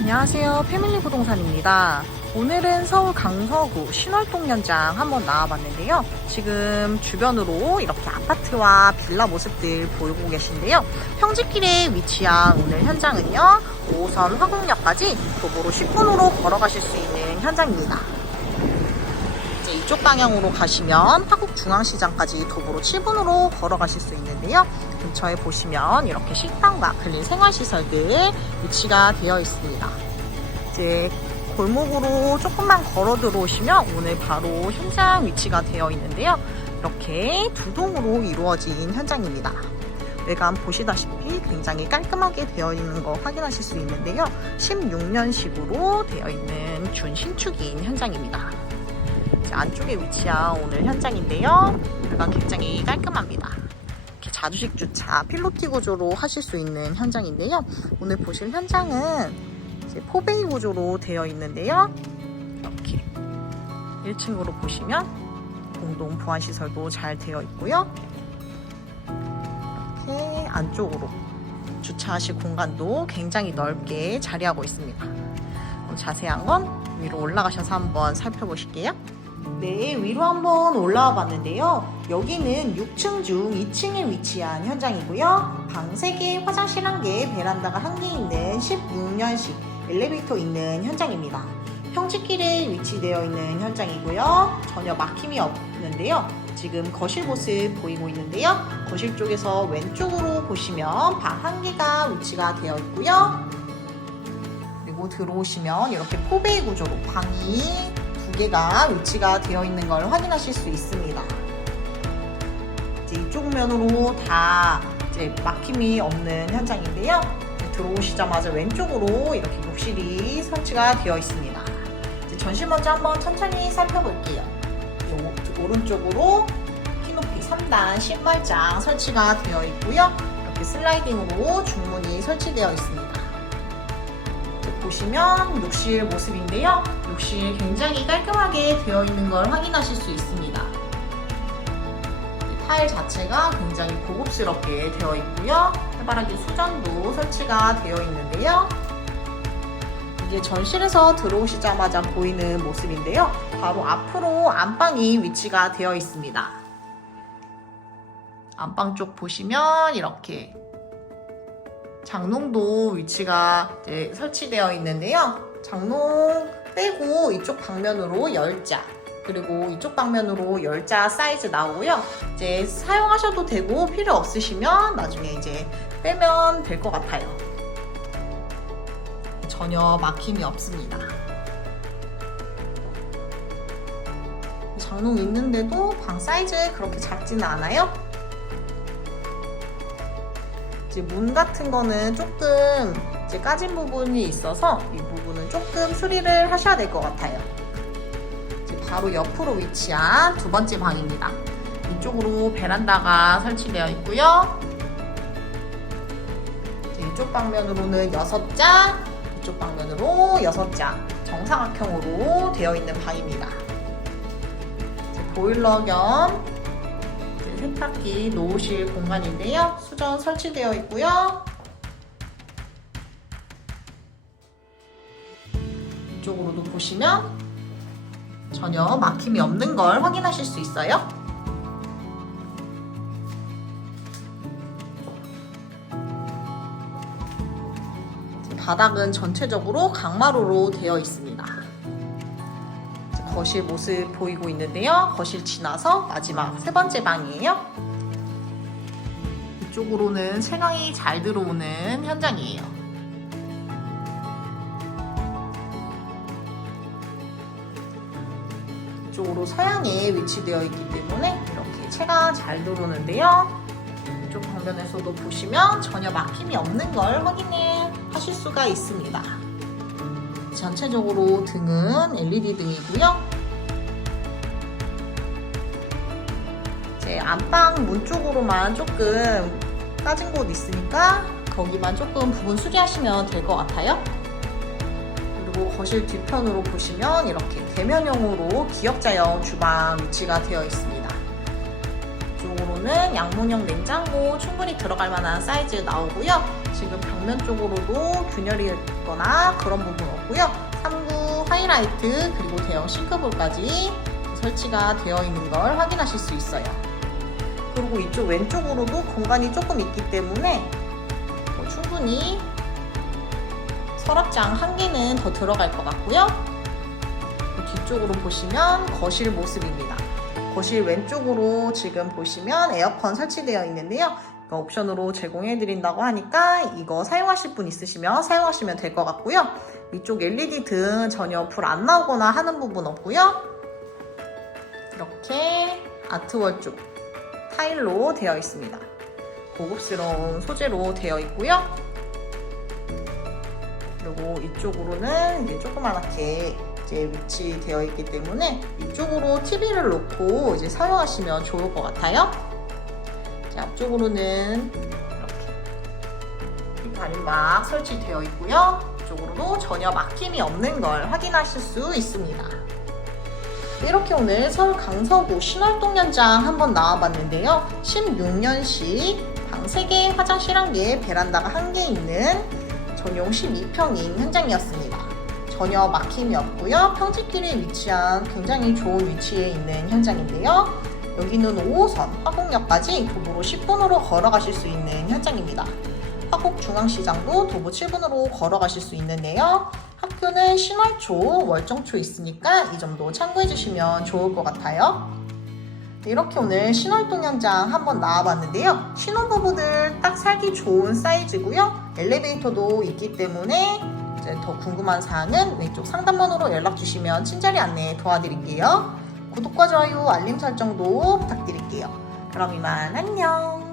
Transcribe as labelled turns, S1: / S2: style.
S1: 안녕하세요. 패밀리 부동산입니다. 오늘은 서울 강서구 신월동 현장 한번 나와봤는데요. 지금 주변으로 이렇게 아파트와 빌라 모습들 보이고 계신데요. 평지길에 위치한 오늘 현장은요. 5선 화곡역까지 도보로 10분으로 걸어가실 수 있는 현장입니다. 이제 이쪽 방향으로 가시면 화곡중앙시장까지 도보로 7분으로 걸어가실 수 있는데요. 근처에 보시면 이렇게 식당과 근린 생활시설들 위치가 되어 있습니다. 이제 골목으로 조금만 걸어 들어오시면 오늘 바로 현장 위치가 되어 있는데요. 이렇게 두 동으로 이루어진 현장입니다. 외관 보시다시피 굉장히 깔끔하게 되어 있는 거 확인하실 수 있는데요. 16년식으로 되어 있는 준신축인 현장입니다. 안쪽에 위치한 오늘 현장인데요. 외관 굉장히 깔끔합니다. 자주식 주차 필로티 구조로 하실 수 있는 현장인데요. 오늘 보실 현장은 포베이 구조로 되어 있는데요. 이렇게 1층으로 보시면 공동 보안 시설도 잘 되어 있고요. 이렇게 안쪽으로 주차하실 공간도 굉장히 넓게 자리하고 있습니다. 자세한 건 위로 올라가셔서 한번 살펴보실게요. 네, 위로 한번 올라와 봤는데요. 여기는 6층 중 2층에 위치한 현장이고요. 방 3개, 화장실 1개, 베란다가 1개 있는 16년식 엘리베이터 있는 현장입니다. 평지길에 위치되어 있는 현장이고요. 전혀 막힘이 없는데요. 지금 거실 모습 보이고 있는데요. 거실 쪽에서 왼쪽으로 보시면 방 1개가 위치가 되어 있고요. 그리고 들어오시면 이렇게 포베이 구조로 방이 두 개가 위치가 되어 있는 걸 확인하실 수 있습니다. 이제 이쪽 면으로 다 이제 막힘이 없는 현장인데요. 들어오시자마자 왼쪽으로 이렇게 욕실이 설치가 되어 있습니다. 이제 전실 먼저 한번 천천히 살펴볼게요. 요 오른쪽으로 키높이 3단 신발장 설치가 되어 있고요. 이렇게 슬라이딩으로 중문이 설치되어 있습니다. 이제 보시면 욕실 모습인데요. 욕실 굉장히 깔끔하게 되어 있는 걸 확인하실 수 있습니다. 타일 자체가 굉장히 고급스럽게 되어 있고요. 해바라기 수전도 설치가 되어 있는데요. 이게 전실에서 들어오시자마자 보이는 모습인데요. 바로 앞으로 안방이 위치가 되어 있습니다. 안방 쪽 보시면 이렇게 장롱도 위치가 이제 설치되어 있는데요. 장롱 빼고 이쪽 방면으로 열자 그리고 이쪽 방면으로 열자 사이즈 나오고요. 이제 사용하셔도 되고 필요 없으시면 나중에 이제 빼면 될 것 같아요. 전혀 막힘이 없습니다. 장롱 있는데도 방 사이즈 그렇게 작지는 않아요. 이제 문 같은 거는 조금 이제 까진 부분이 있어서 이 부분은 조금 수리를 하셔야 될 것 같아요. 이제 바로 옆으로 위치한 두 번째 방입니다. 이쪽으로 베란다가 설치되어 있고요. 이쪽 방면으로는 6자, 이쪽 방면으로 6자 정사각형으로 되어 있는 방입니다. 보일러 겸 세탁기 놓으실 공간인데요. 수전 설치되어 있고요. 이쪽으로도 보시면 전혀 막힘이 없는 걸 확인하실 수 있어요. 바닥은 전체적으로 강마루로 되어 있습니다. 거실 모습 보이고 있는데요. 거실 지나서 마지막 세 번째 방이에요. 이쪽으로는 채광이 잘 들어오는 현장이에요. 이쪽으로 서양에 위치되어 있기 때문에 이렇게 채가 잘 들어오는데요. 이쪽 방면에서도 보시면 전혀 막힘이 없는 걸 확인해 하실 수가 있습니다. 전체적으로 등은 LED 등이고요. 안방 문 쪽으로만 조금 까진 곳 있으니까 거기만 조금 부분 수리하시면 될 것 같아요. 그리고 거실 뒤편으로 보시면 이렇게 대면형으로 기역자형 주방 위치가 되어 있습니다. 이쪽으로는 양문형 냉장고 충분히 들어갈 만한 사이즈 나오고요. 지금 벽면 쪽으로도 균열이 있거나 그런 부분 없고요. 3구 하이라이트 그리고 대형 싱크볼까지 설치가 되어 있는 걸 확인하실 수 있어요. 그리고 이쪽 왼쪽으로도 공간이 조금 있기 때문에 뭐 충분히 서랍장 한 개는 더 들어갈 것 같고요. 뒤쪽으로 보시면 거실 모습입니다. 거실 왼쪽으로 지금 보시면 에어컨 설치되어 있는데요. 옵션으로 제공해 드린다고 하니까 이거 사용하실 분 있으시면 사용하시면 될 것 같고요. 위쪽 LED 등 전혀 불 안 나오거나 하는 부분 없고요. 이렇게 아트월 쪽 타일로 되어 있습니다. 고급스러운 소재로 되어 있고요. 그리고 이쪽으로는 이제 조그맣게 이제 위치되어 있기 때문에 이쪽으로 TV를 놓고 이제 사용하시면 좋을 것 같아요. 자, 앞쪽으로는 이렇게 가림막 설치되어 있고요. 이쪽으로도 전혀 막힘이 없는 걸 확인하실 수 있습니다. 이렇게 오늘 서울 강서구 신월동 현장 한번 나와봤는데요. 16년식 방 3개, 화장실 1개, 베란다가 1개 있는 전용 12평인 현장이었습니다. 전혀 막힘이 없고요. 평지길에 위치한 굉장히 좋은 위치에 있는 현장인데요. 여기는 5호선 화곡역까지 도보로 10분으로 걸어가실 수 있는 현장입니다. 화곡중앙시장도 도보 7분으로 걸어가실 수 있는데요. 학교는 신월초, 월정초 있으니까 이 점도 참고해 주시면 좋을 것 같아요. 이렇게 오늘 신월동 현장 한번 나와봤는데요. 신혼부부들 딱 살기 좋은 사이즈고요. 엘리베이터도 있기 때문에 이제 더 궁금한 사항은 왼쪽 상담번호로 연락 주시면 친절히 안내 도와드릴게요. 구독과 좋아요, 알림 설정도 부탁드릴게요. 그럼 이만 안녕.